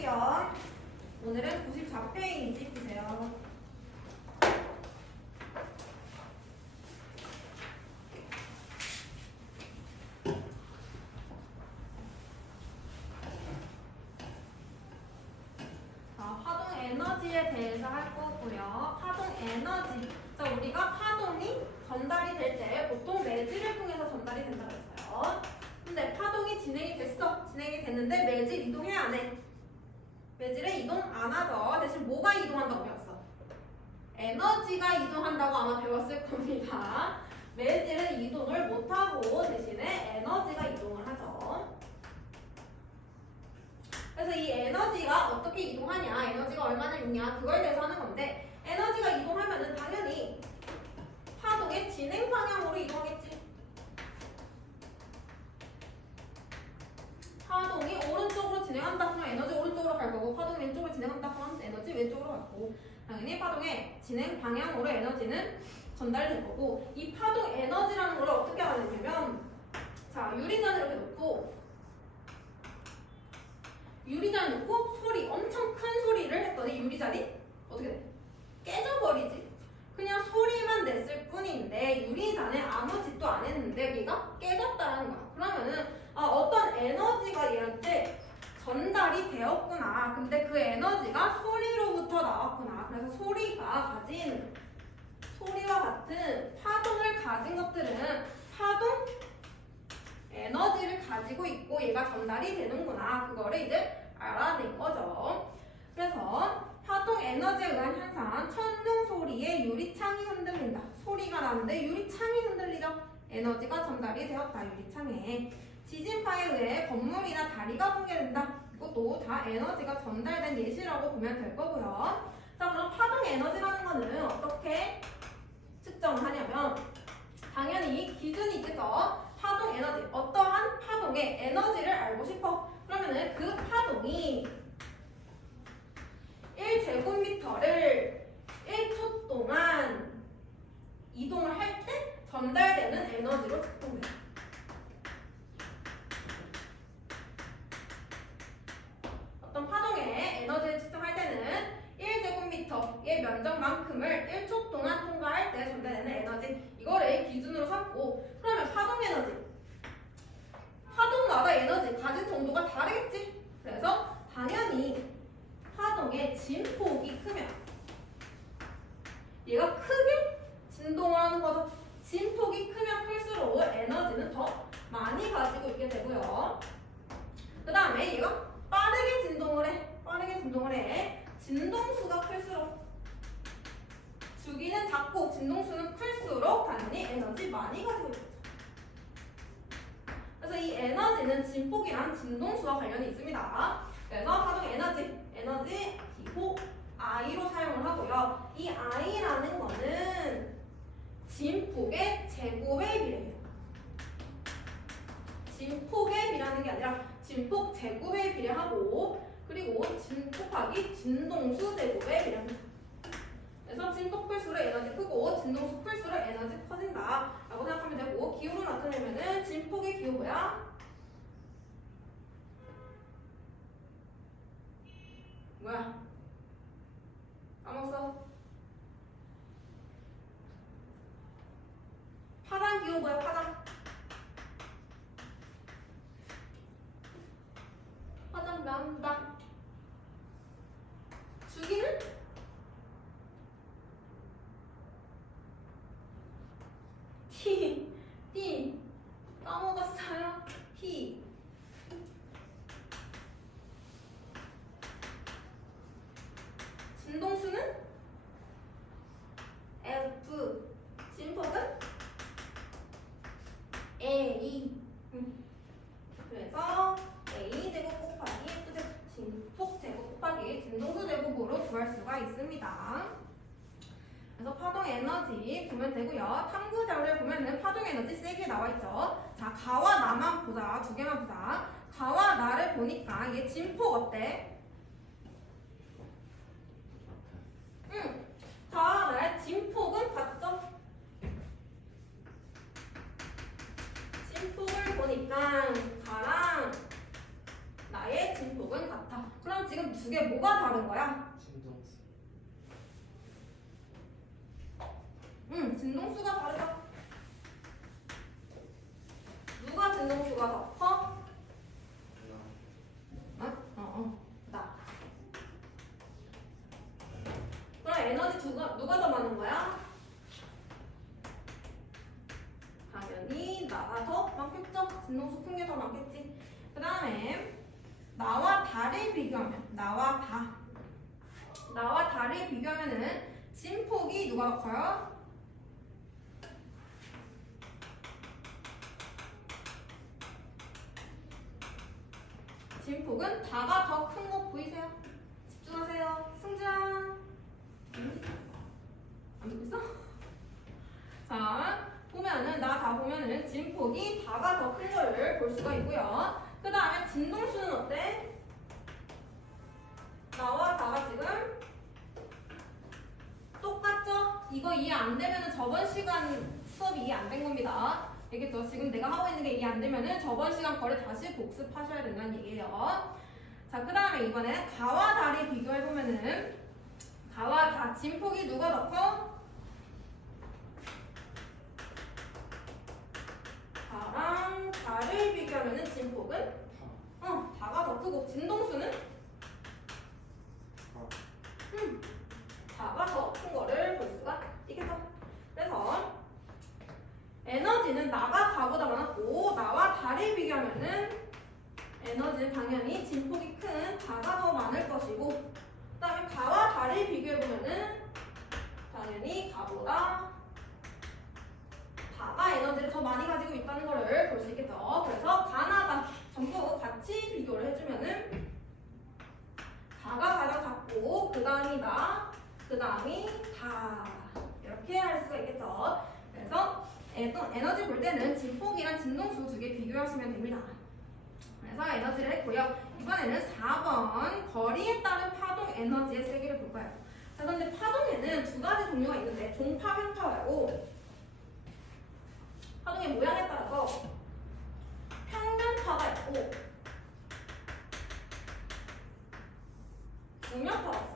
했고요. 오늘은 94페이지 보세요. 파동 에너지에 대해서 할 거고요. 파동 에너지. 자, 우리가 파동이 전달이 될 때 보통 매질을 통해서 전달이 된다고 했어요. 근데 파동이 진행이 됐어. 진행이 됐는데 매질 이동해 안 해? 매질에 이동 안 하죠. 대신 뭐가 이동한다고 배웠어? 에너지가 이동한다고 아마 배웠을 겁니다. 매질은 이동을 못하고 대신에 에너지가 이동을 하죠. 그래서 이 에너지가 어떻게 이동하냐, 에너지가 얼마나 있냐, 그거에 대해서 하는 건데, 에너지가 이동하면은 당연히 파동의 진행 방향으로 이동하겠지. 파동이 오른쪽으로 진행한다 하면 에너지 오른쪽으로 갈 거고, 파동이 왼쪽으로 진행한다 하면 에너지 왼쪽으로 갈 거고, 당연히 파동의 진행 방향으로 에너지는 전달될 거고, 이 파동 에너지라는 걸 어떻게 알아내냐면, 자, 유리잔을 이렇게 놓고, 유리잔 놓고 소리, 엄청 큰 소리를 했더니 유리잔이 어떻게 돼? 깨져버리지. 그냥 소리만 냈을 뿐인데 유리잔에 아무 짓도 안 했는데 얘가 깨졌다는 거야. 그러면은 어떤 에너지가 얘한테 전달이 되었구나. 근데 그 에너지가 소리로부터 나왔구나. 그래서 소리가 가진 소리와 같은 파동을 가진 것들은 파동 에너지를 가지고 있고 얘가 전달이 되는구나. 그거를 이제 알아낸 거죠. 그래서 파동 에너지에 의한 현상, 천둥 소리에 유리창이 흔들린다. 소리가 나는데 유리창이 흔들리죠. 에너지가 전달이 되었다. 유리창에. 지진파에 의해 건물이나 다리가 붕괴된다. 이것도 다 에너지가 전달된 예시라고 보면 될 거고요. 자, 그럼 파동 에너지라는 거는 어떻게 측정을 하냐면 당연히 기준이 있겠죠. 파동 에너지, 어떠한 파동의 에너지를 알고 싶어. 그러면은 그 파동이 1제곱미터를 1초 동안 이동을 할 때 전달되는 에너지로 측정돼요. 어떤 파동의 에너지를 측정할 때는 1제곱미터의 면적만큼을 1초 동안 통과할 때 전달되는 에너지, 이거를 기준으로 삼고, 그러면 파동 에너지, 파동마다 에너지 가진 정도가 다르겠지? 그래서 당연히 파동의 진폭이 크면 얘가 크게 진동을 하는 거죠. 진폭이 크면 클수록 에너지는 더 많이 가지고 있게 되고요. 그 다음에 얘가 빠르게 진동을 해. 진동수가 클수록, 주기는 작고 진동수는 클수록 당연히 에너지 많이 가지고 있죠. 그래서 이 에너지는 진폭이랑 진동수와 관련이 있습니다. 그래서 파동 에너지 기호 I로 사용을 하고요. 이 I라는 거는 진폭의 제곱에 비례해요. 진폭에 비례하는 게 아니라 진폭 제곱에 비례하고, 그리고 진폭하기 진동수 제곱에 비례합니다. 그래서 진폭 클수록 에너지 크고 진동수 클수록 에너지 커진다 라고 생각하면 되고, 기호로 나타내면은 진폭의 기호 뭐야? 뭐야? 까먹었어? 파장 기호 뭐야? 파장 나온다. 주기는? T 까먹었어요. T. 진동수는 F. 진폭은 A. 그래서 A 제곱 곱하기 F 제곱, 진폭 제곱 곱하기 진동수 제곱으로 구할 수가 있습니다. 그래서 파동 에너지 보면 되고요. 탐구 자료를 보면은 파동 에너지 세게 나와 있죠. 자, 가와 나만 보자. 두 개만 보자. 가와 나를 보니까 얘 진폭 어때? 가와 나의 진폭은 같죠? 진폭을 보니까 가랑 나의 진폭은 같아. 그럼 지금 거야? 진동수. 진동수가 다르다. 누가 진동수가 더 커? 나. 그럼 에너지 누가 더 많은 거야? 당연히 나가 더 많겠죠? 진동수 큰 게 더 많겠지. 그 다음에 나와 달을 비교하면 나와 달을 비교하면은 진폭이 누가 더 커요? 진폭은 다가 더 큰 거 보이세요? 집중하세요. 승주야. 안 보고 있어? 자, 보면은 나 다 보면은 진폭이 다가 더 큰 거를 볼 수가 있고요. 그 다음에 진동수는 어때? 나와 다가 지금 똑같죠? 이거 이해 안 되면은 저번 시간 수업이 이해 안 된 겁니다. 알겠죠? 지금 내가 하고 있는 게 이해 안 되면은 저번 시간 거를 다시 복습하셔야 된다는 얘기예요. 자, 그 다음에 이번에 가와 달이 비교해보면은 가와 다 진폭이 누가 더 커? 가랑 달을 비교하면은 진폭은? 다가 더 크고 진동수는? 다가 더 큰 거를 볼 수가 있겠죠. 그래서 에너지는 나가 가보다 많았고 나와 달을 비교하면은 에너지는 당연히 진폭이 큰 다가 더 많을 것이고 그 다음에 가와 달을 비교해보면은 당연히 가보다 다가 에너지를 더 많이 가지고 있다는 거를 볼 수 있겠죠. 그래서 가나 다 전부 같이 비교를 해주면은 가가 가장 작고 그 다음이 나, 그 다음이 다 이렇게 할 수가 있겠죠. 그래서 에너지 볼 때는 진폭이랑 진동수 두 개 비교하시면 됩니다. 그래서 에너지를 했고요. 이번에는 4번 거리에 따른 파동 에너지의 세기를 볼 거예요. 자, 그런데 파동에는 두 가지 종류가 있는데 종파, 평파라고 파동의 모양에 따라서 평면파가 있고 구면파가 있어요.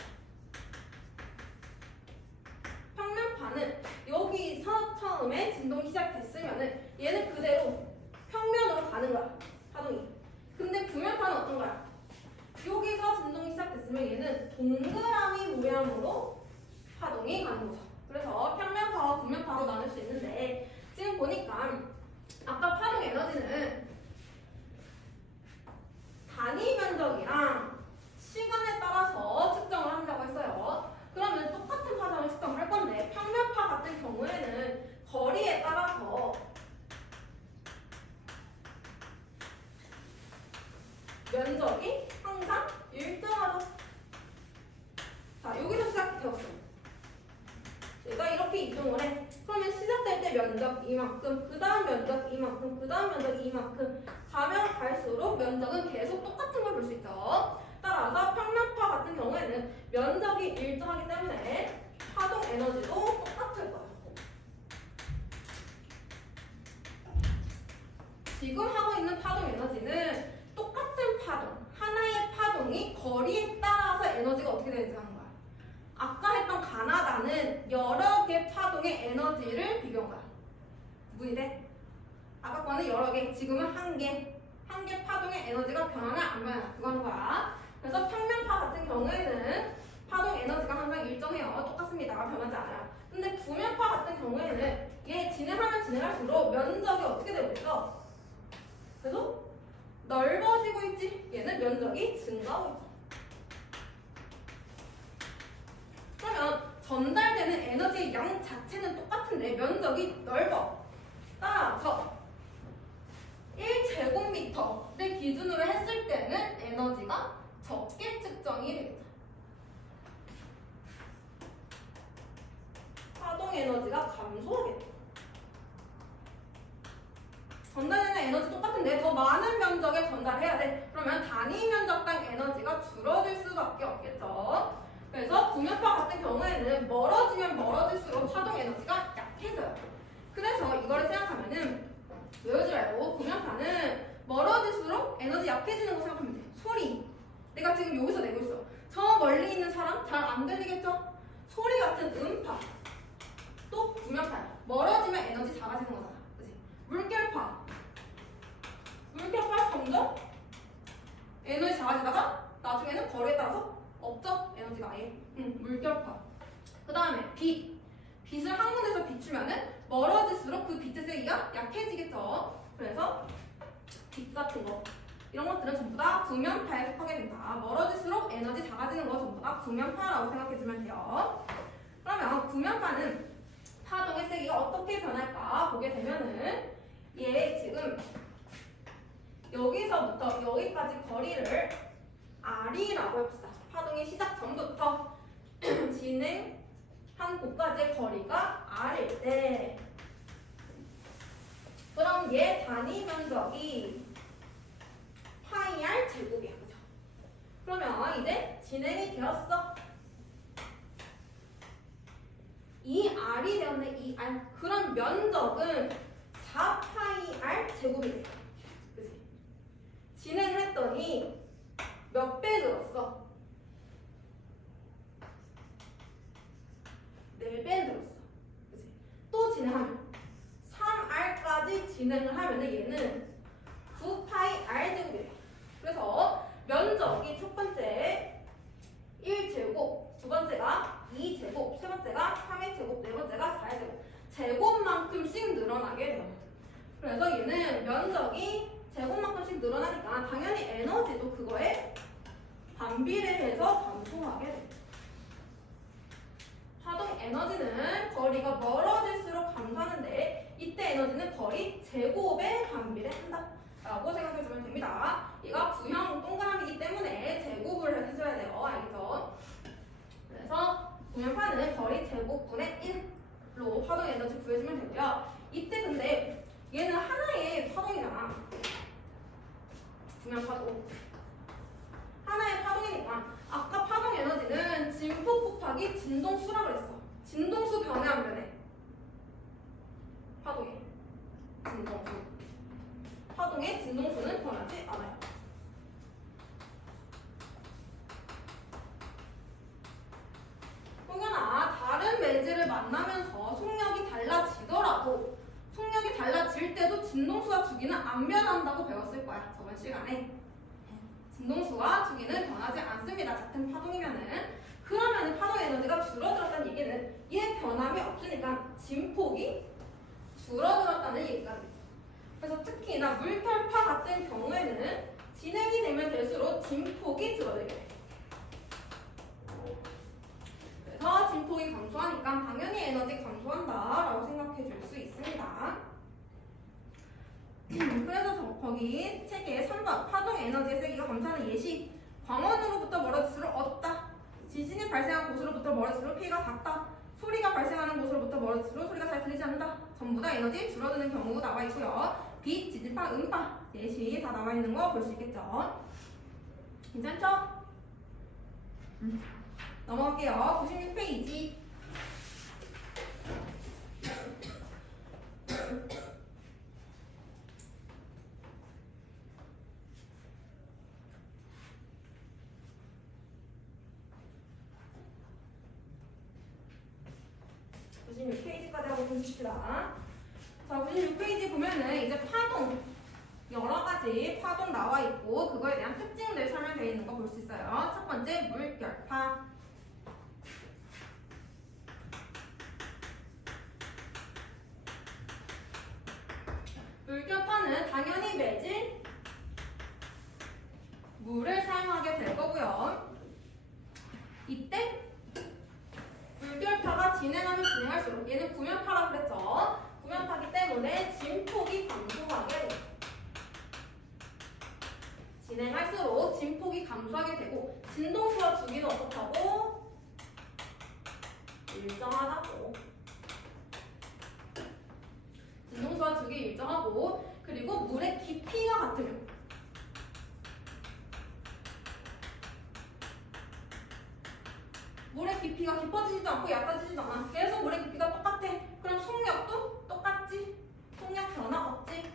평면파는 여기서 처음에 진동이 시작됐으면은 얘는 그대로 평면으로 가는 거야, 파동이. 근데 구면파는 어떤 거야? 여기서 진동이 시작됐으면 얘는 동그라미 모양으로 파동이 가는 거죠. 그래서 평면파와 구면파로 나눌 수 있는데 지금 보니까 아까 파동 에너지는 단위 면적이랑 시간에 따라서 측정을 한다고 했어요. 그러면 똑같은 파동을 측정을 할 건데 평면파 같은 경우에는 거리에 따라서 면적이 항상 일정하죠. 자, 여기서 시작되었어요. 얘가 이렇게 이동을 해. 그러면 시작될 때 면적 이만큼, 그 다음 면적 이만큼, 그 다음 면적 이만큼 가면 갈수록 면적은 계속 똑같은 걸 볼 수 있죠. 따라서 평면파 같은 경우에는 면적이 일정하기 때문에 파동 에너지도 똑같을 거예요. 지금 하고 있는 파동 에너지는 똑같은 파동, 하나의 파동이 거리에 따라서 에너지가 어떻게 되는지 하는 거야. 아까 했던 가나다는 여러 개 파동의 에너지를 비교한 거야. 구분이 돼? 아까 거는 여러 개, 지금은 한 개 파동의 에너지가 변하나 안 변하나 그거 하는 거야. 그래서 평면파 같은 경우에는 파동 에너지가 항상 일정해요. 똑같습니다. 변하지 않아요. 근데 구면파 같은 경우에는 얘 진행하면 진행할수록 면적이 어떻게 되고 있어? 그래도 넓어지고 있지. 얘는 면적이 증가하고 있죠. 그러면 전달되는 에너지의 양 자체는 똑같은데 면적이 넓어. 따라서 1제곱미터를 기준으로 했을 때는 에너지가 적게 측정이 됩니다. 파동 에너지가 감소하게 돼요. 전달되는 에너지 똑같은데 더 많은 면적에 전달해야 돼. 그러면 단위 면적당 에너지가 줄어들 수밖에 없겠죠. 그래서 구면파 같은 경우에는 멀어지면 멀어질수록 파동 에너지가 약해져요. 그래서 이거를 생각하면은 외우지 말고 구면파는 멀어질수록 에너지 약해지는 거 생각하면 돼. 소리. 내가 지금 여기서 내고 있어. 저 멀리 있는 안 들리겠죠? 소리 같은 음파 또 구면파야. 멀어지면 에너지 작아지는 거잖아. 그치? 물결파 점점 에너지 작아지다가 나중에는 거리에 따라서 없죠? 에너지가 아예. 물결파. 그 다음에 빛을 한 군데서 비추면은 멀어질수록 그 빛의 세기가 약해지겠죠. 그래서 빛 같은 거 이런 것들은 전부 다 구면파에 속하게 된다. 멀어질수록 에너지 작아지는 거 전부 다 구면파라고 생각해주면 돼요. 그러면 구면파는 파동의 세기가 어떻게 변할까 보게 되면은 얘 지금 여기서부터 여기까지 거리를 R이라고 해봅시다. 파동의 시작 전부터 진행한 곳까지의 거리가 R일 때 그럼 얘 단위 면적이 파이 R 제곱이야. 그죠? 그러면 이제 진행이 되었어. 이 R이 되었네. 이 R. 그럼 면적은 4파이 R 제곱이 돼. 그치? 진행을 했더니 몇 배 늘었어? 4배 늘었어. 그치? 또 진행하면 3R까지 진행을 하면은 얘는 9파이 R 제곱이 돼. 그래서 면적이 첫 번째 1제곱, 두 번째가 2제곱, 세 번째가 3의 제곱, 네 번째가 4의 제곱. 제곱만큼씩 늘어나게 돼요. 그래서 얘는 면적이 제곱만큼씩 늘어나니까 당연히 에너지도 그거에 반비례해서 감소하게 돼요. 파동 에너지는 거리가 멀어질수록 감소하는데 이때 에너지는 거리 제곱에 반비례한다 라고 생각해주면 됩니다. 얘가 구형 동그라미이기 때문에 제곱을 해줘야 돼요. 알겠죠? 그래서 구형파는 거리 제곱분의 1로 파동 에너지 구해주면 되고요. 이때 근데 얘는 하나의 파동이잖아. 구형파도 하나의 파동이니까 아까 파동 에너지는 진폭 곱하기 진동수라고 그랬어. 진동수 변해 안 변해? 파동의 진동수. 파동의 진동수는 변하지 않아요. 혹여나 다른 매질을 만나면서 속력이 달라지더라도 속력이 달라질 때도 진동수와 주기는 안 변한다고 배웠을 거야. 저번 시간에. 진동수와 주기는 변하지 않습니다. 같은 파동이면은. 그러면 파동 에너지가 줄어들었다는 얘기는 얘 변함이 없으니까 진폭이 줄어들었다는 얘기가 되죠. 그래서 특히나 물결파 같은 경우에는 진행이 되면 될수록 진폭이 줄어들게 돼요. 그래서 진폭이 감소하니까 당연히 에너지 감소한다라고 생각해 줄 수 있습니다. 그래서 거기 책에 3번 파동 에너지의 세기가 감소하는 예시 광원으로부터 멀어질수록 어둡다. 지진이 발생한 곳으로부터 멀어질수록 피해가 작다. 소리가 발생하는 곳으로부터 멀어질수록 소리가 잘 들리지 않는다. 전부 다 에너지 줄어드는 경우 나와 있고요. 빛, 지진파, 음파 예시 다 나와 있는 거 볼 수 있겠죠. 괜찮죠? 넘어갈게요. 96페이지. 페이지까지 하고 보십시다. 자, 96페이지 보면은 이제 파동 여러 가지 파동 나와 있고 그거에 대한 특징들 설명되어 있는 거 볼 수 있어요. 첫 번째 물결파. 물결파는 당연히 매질 물을 사용하게 될 거고요. 이때 물결파가 진행할수록 얘는 구면파라고 그랬죠. 구면파기 때문에 진폭이 감소하게 돼요. 진행할수록 진폭이 감소하게 되고 진동수와 주기는 어떻다고? 일정하다고. 진동수와 주기 일정하고 그리고 물의 깊이가 같으면 물의 깊이가 깊어지지도 않고 얕아지지도 않아. 계속 물의 깊이가 똑같아. 그럼 속력도 똑같지? 속력 변화 없지?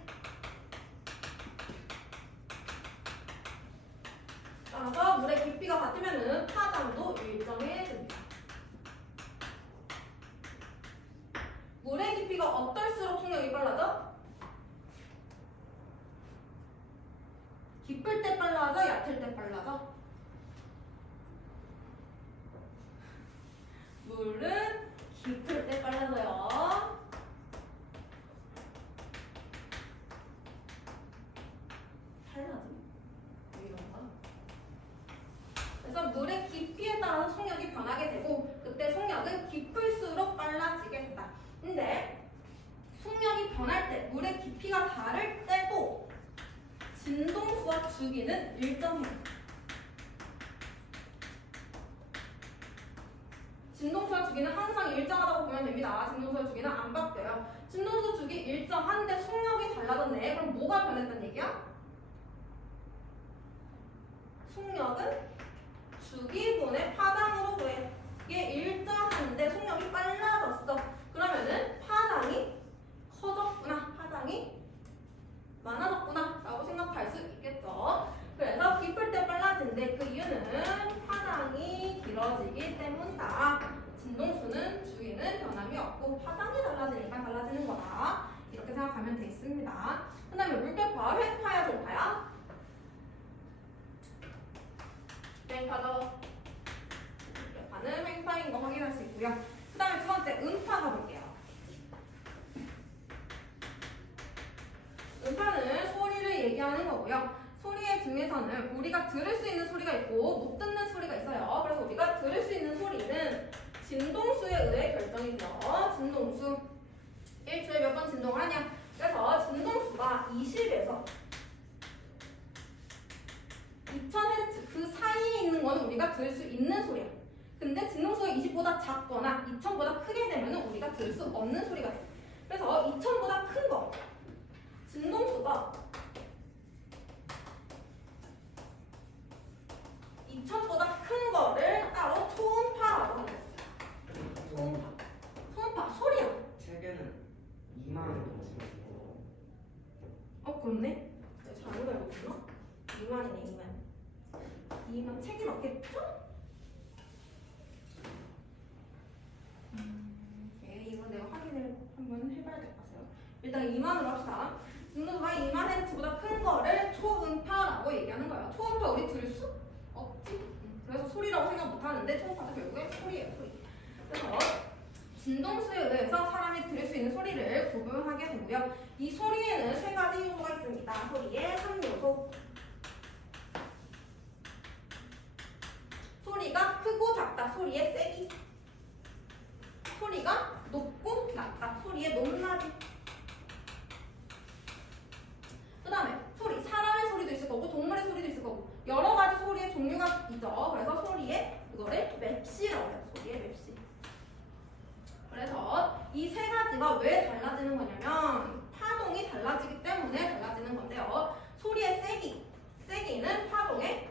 따라서 물의 깊이가 같으면은 파장도 일정해집니다. 깊을 때 빨라져, 얕을 때 빨라져? 물은 깊을 때 빨라져요. 달라지? 왜 이런가? 그래서 물의 깊이에 따라서 속력이 변하게 되고 그때 속력은 깊을수록 빨라지게 된다. 근데 속력이 변할 때 물의 깊이가 다를 때도 진동수와 주기는 일정해요. 진동수와 주기는 항상 일정하다고 보면 됩니다. 진동수와 주기는 안 바뀌어요. 진동수 주기 일정한데 속력이 달라졌네. 그럼 뭐가 변했단 얘기야? 속력은 주기분의 파장으로 구해. 이게 일정한데 속력이 빨라졌어. 그러면은 파장이 커졌구나. 파장이 많아졌구나 라고 생각할 수 있겠죠. 그래서 깊을 때 빨라진데 그 이유는 파장이 길어지기 때문이다. 진동수는 주기는 변함이 없고 파장이 달라지니까 달라지는 거다. 이렇게 생각하면 되겠습니다. 그 다음에 물개파, 횡파야, 종파야? 횡파죠. 물개파는 횡파인 거 확인할 수 있고요. 그 다음에 두 번째 음파 가볼게요. 음파는 소리를 얘기하는 거고요. 소리 중에서는 우리가 들을 수 있는 소리가 있고 못 듣는 소리가 있어요. 그래서 우리가 들을 수 있는 소리는 진동수에 의해 결정이 돼요. 진동수 1초에 몇 번 진동을 하냐. 그래서 진동수가 20에서 2000Hz 그 사이에 있는 거는 우리가 들을 수 있는 소리야. 근데 진동수가 20보다 작거나 2000보다 크게 되면 우리가 들을 수 없는 소리가 돼. 그래서 2000보다 큰 거 진동수가 2000보다 큰 거를 따로 초음파라고 하는 거예요. 초음파. 초음파 소리야. 세계는 2만. 그렇네. 잘못 알고 있구나. 2만이네 2만. 2만 책이 맞겠죠? 네, 이건 내가 확인을 한번 해봐야 될 것 같아요. 일단 2만으로 합시다. 진동수가 2만 Hz보다 큰 거를 초음파라고 얘기하는 거예요. 초음파 우리 들을 수 없지? 그래서 소리라고 생각 못 하는데 초음파도 결국에 소리예요, 소리. 그래서 진동수에 의해서 사람이 들을 수 있는 소리를 구분하게 되고요. 이 소리에는 세 가지 요소가 있습니다. 소리의 3요소. 소리가 크고 작다, 소리의 세기. 소리가 높고 낮다, 소리의 높낮이. 그 다음에 소리, 사람의 소리도 있을 거고 동물의 소리도 있을 거고 여러 가지 소리의 종류가 있죠. 그래서 소리의 이거를 맵시라고 해요. 소리의 맵시. 그래서 이 세 가지가 왜 달라지는 거냐면 파동이 달라지기 때문에 달라지는 건데요. 소리의 세기, 세기는 파동의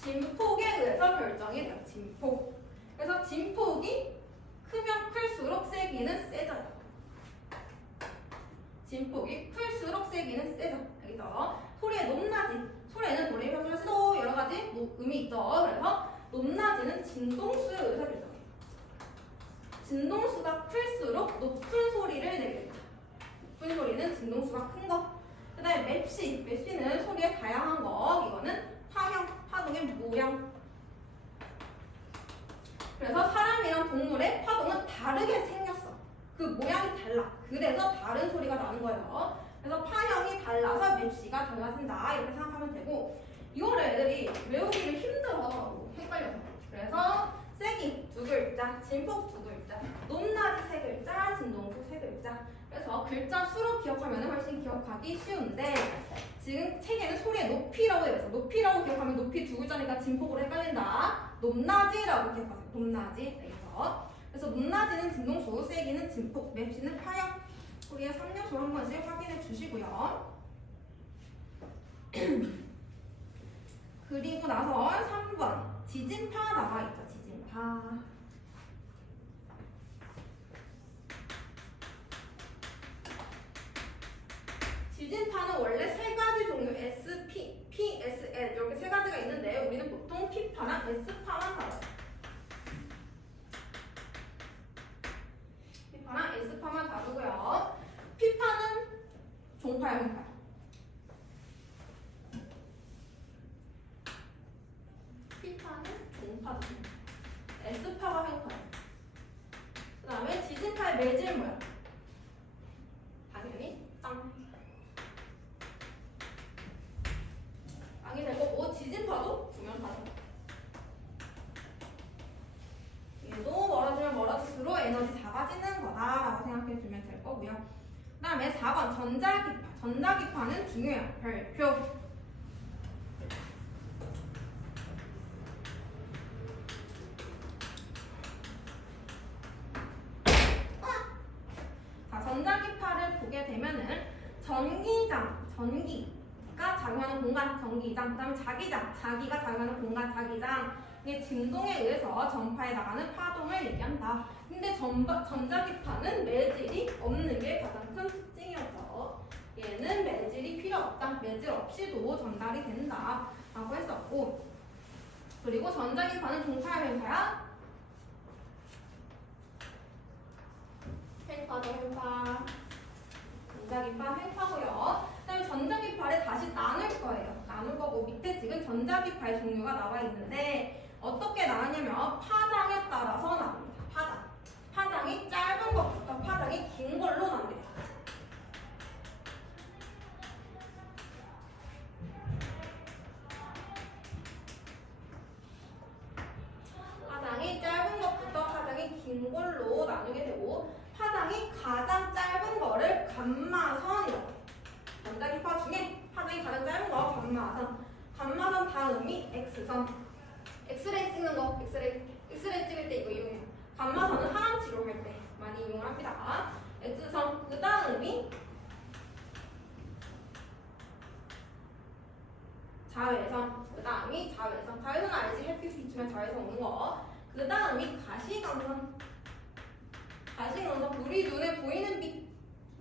진폭에 의해서 결정이 돼요. 진폭. 그래서 진폭이 크면 클수록 세기는 세져요. 진폭이 클수록 세기는 세져. 알겠죠? 소리의 높낮이. 소리에는 도레미파솔라시도 여러 가지 음이 있죠. 그래서 높낮이는 진동수에 의해서 결정해요. 진동수가 클수록 높은 소리를 내게 됩니다. 높은 소리는 진동수가 큰 거. 그 다음에 맵시. 맵시는 소리의 다양한 거. 이거는 파형, 파동의 모양. 그래서 사람이랑 동물의 파동은 다르게 생겼어. 그 모양이 달라. 그래서 다른 소리가 나는 거예요. 그래서 파형이 달라서 맵시가 달라진다. 이렇게 생각하면 되고 이거를 애들이 외우기를 힘들어. 헷갈려서. 그래서 세기 두 글자, 진폭 두 글자, 높낮이 세 글자, 진동수 세 글자. 그래서 글자 수로 기억하면 훨씬 기억하기 쉬운데 지금 책에는 소리의 높이라고 되어 있어. 높이라고 기억하면 높이 두 글자니까 진폭으로 헷갈린다. 높낮이라고 기억하세요. 높낮이. 알겠죠? 그래서 높낮이는 진동수, 세기는 진폭, 맵시는 파형. 소리의 3요소 한 번씩 확인해 주시고요. 그리고 나서 3번 지진파 나와 있죠. 지진파. 지진파는 원래 세 가지 종류 SP, PSL 이렇게 세 가지가 있는데 우리는 보통 P파랑 S파만 다뤄요. P파랑 S파만 다루고요. P파는 종파야, 형파야. 동파죠. S파가 행파야. 그 다음에 지진파의 매질 뭐야? 당연히 땅. 땅이 될 거고 지진파도 구면파죠. 얘도 멀어지면 멀어질수록 에너지 작아지는 거다라고 생각해주면 될 거고요. 그 다음에 4번 전자기파. 전자기파는 중요해요. 별표. 자, 전자기파를 보게 되면은 전기가 작용하는 공간, 전기장, 그 다음에 자기가 작용하는 공간, 자기장. 이게 진동에 의해서 전파에 나가는 파동을 얘기한다. 근데 전자기파는 매질이 없는 게 가장 큰 특징이어서 얘는 매질이 필요 없다. 매질 없이도 전달이 된다. 라고 했었고, 그리고 전자기파는 동파야, 횡파야? 횡파죠, 횡파. 전자기파 횡파고요. 그다음에 전자기파를 다시 나눌 거예요. 나눌 거고 밑에 지금 전자기파의 종류가 나와 있는데 어떻게 나누냐면 파장에 따라서 나눕니다. 파장이 짧은 것부터 파장이 긴 걸로 나눕니다. 파장이 짧은 것부터 파장이 긴 걸로 나누게 되고 파장이 가장 짧은 거를 감마선이라고 해요. 전자기파 중에 파장이 가장 짧은 거 감마선. 감마선 다음이 X선. 엑스레이 찍는 거, 엑스레이 찍을 때 이거 이용해요. 감마선은 항암 치료할 때 많이 이용을 합니다. X선, 그 다음이 자외선, 그 다음이 자외선. 자외선 알지? 햇빛 비추면 자외선 오는 거. 그 다음이 가시광선. 우리 눈에 보이는 빛,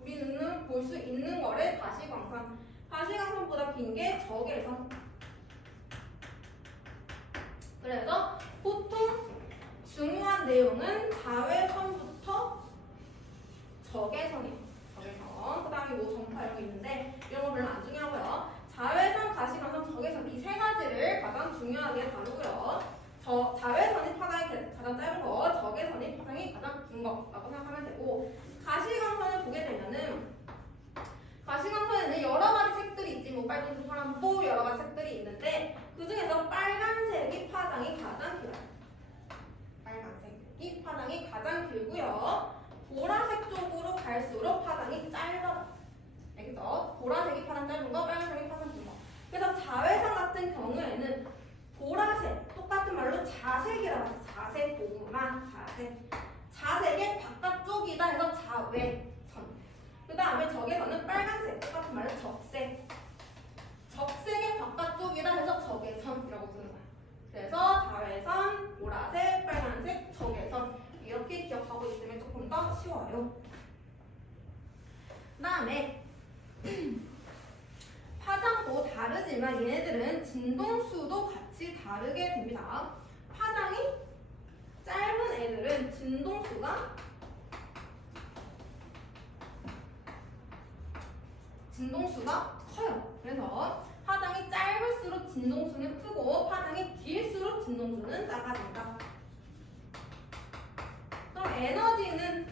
우리 눈은 볼 수 있는 거를 가시광선. 가시광선보다 긴 게 적외선. 그래서 보통 중요한 내용은 자외선부터 적외선이에요. 적외선. 그 다음에 뭐 전파 이런 거 있는데 이런 거 별로 안 중요하고요. 자외선, 가시광선, 적외선 이 세 가지를 가장 중요하게 다루고요. 자외선이 파장이 가장 짧은 거, 적외선이 파장이 가장 긴 거라고 생각하면 되고, 가시광선을 보게 되면은 가시광선에는 여러 가지 색들이 있지. 뭐 빨간색, 파란, 뽀 여러 가지 색들이 있는데 그 중에서 빨간색이 파장이 가장 길어요. 빨간색이 파장이 가장 길고요. 보라색 쪽으로 갈수록 파장이 짧아져. 알겠죠? 보라색이 파장 짧은 거, 빨간색이 파장 긴 거. 그래서 자외선 같은 경우에는 보라색, 똑같은 말로 자색이라고 하죠. 자색, 고구마, 자색의 바깥쪽이다 해서 자외선. 그 다음에 적외선은 빨간색, 똑같은 말로 적색. 적색의 바깥쪽이다 해서 적외선이라고 부르는 거예요. 그래서 자외선, 보라색, 빨간색, 적외선 이렇게 기억하고 있으면 조금 더 쉬워요. 그 다음에 파장도 다르지만 얘네들은 진동수도 같이 다르게 됩니다. 파장이 짧은 애들은 진동수가 커요. 그래서 파장이 짧을수록 진동수는 크고 파장이 길수록 진동수는 작아진다. 그럼 에너지는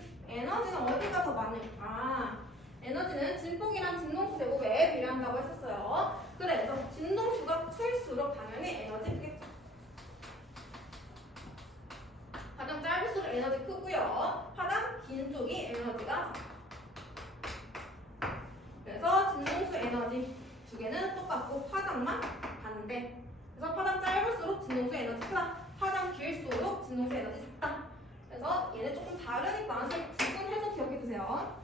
어디가 더 많을까? 에너지는 진폭이랑 진동수 제곱에 비례한다고 했었어요. 그래서 진동수가 클수록 당연히 에너지 크겠죠. 파장 짧을수록 에너지 크고요. 파장 긴 쪽이 에너지가 작아. 그래서 진동수 에너지 두 개는 똑같고 파장만 반대. 그래서 파장 짧을수록 진동수 에너지 크다. 파장 길수록 진동수 에너지 작다. 그래서 얘네 조금 다르니까 구분해서 기억해주세요.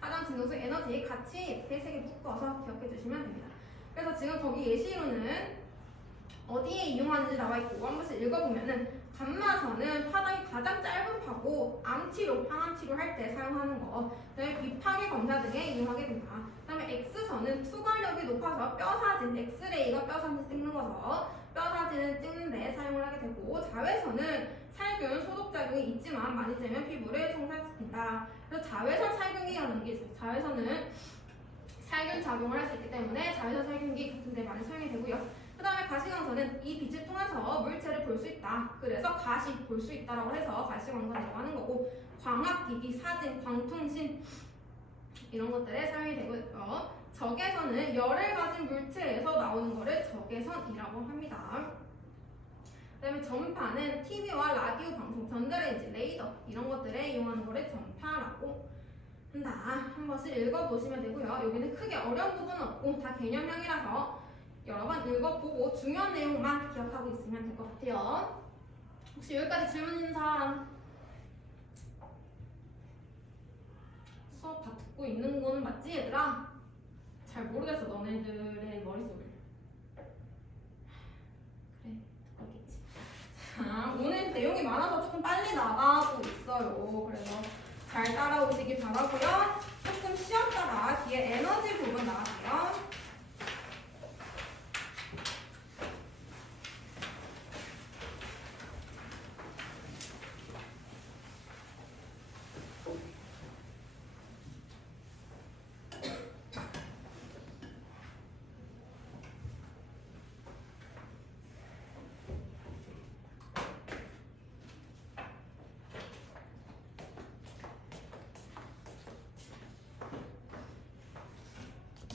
파장, 진동수, 에너지 같이 옆에 세 개 묶어서 기억해주시면 됩니다. 그래서 지금 거기 예시로는 어디에 이용하는지 나와있고 한 번씩 읽어보면은 감마선은 파장이 가장 짧은 파고 암치료, 항암치료 할 때 사용하는 거. 그다음에 비파괴 검사 등에 이용하게 된다. 그다음에 X선은 투과력이 높아서 뼈사진, 엑스레이가 뼈사진 찍는 거서 뼈사진을 찍는데 사용을 하게 되고, 자외선은 살균, 소독작용이 있지만 많이 쬐면 피부를 손상시킨다. 그래서 자외선 살균기라는 게 있어요. 자외선은 살균 작용을 할 수 있기 때문에 자외선 살균기 같은 데 많이 사용이 되고요. 그 다음에 가시광선은 이 빛을 통해서 물체를 볼 수 있다. 그래서 가시 볼 수 있다라고 해서 가시광선이라고 하는 거고, 광학기기, 사진, 광통신 이런 것들에 사용이 되고 있고요. 적외선은 열을 가진 물체에서 나오는 것을 적외선이라고 합니다. 그 다음에 전파는 TV와 라디오 방송, 전자레인지, 레이더 이런 것들에 이용하는 것을 전파라고 한다. 한 번씩 읽어보시면 되고요. 여기는 크게 어려운 부분은 없고 다 개념형이라서 여러 번 읽어보고 중요한 내용만 기억하고 있으면 될 것 같아요. 혹시 여기까지 질문 있는 사람? 수업 다 듣고 있는 거는 맞지 얘들아? 잘 모르겠어 너네들의 머릿속을. 그래 듣고 있겠지. 자, 오늘 내용이 많아서 조금 빨리 나가고 있어요. 그래서 잘 따라오시기 바라고요. 조금 쉬었다가 뒤에 에너지 부분 나갈게요.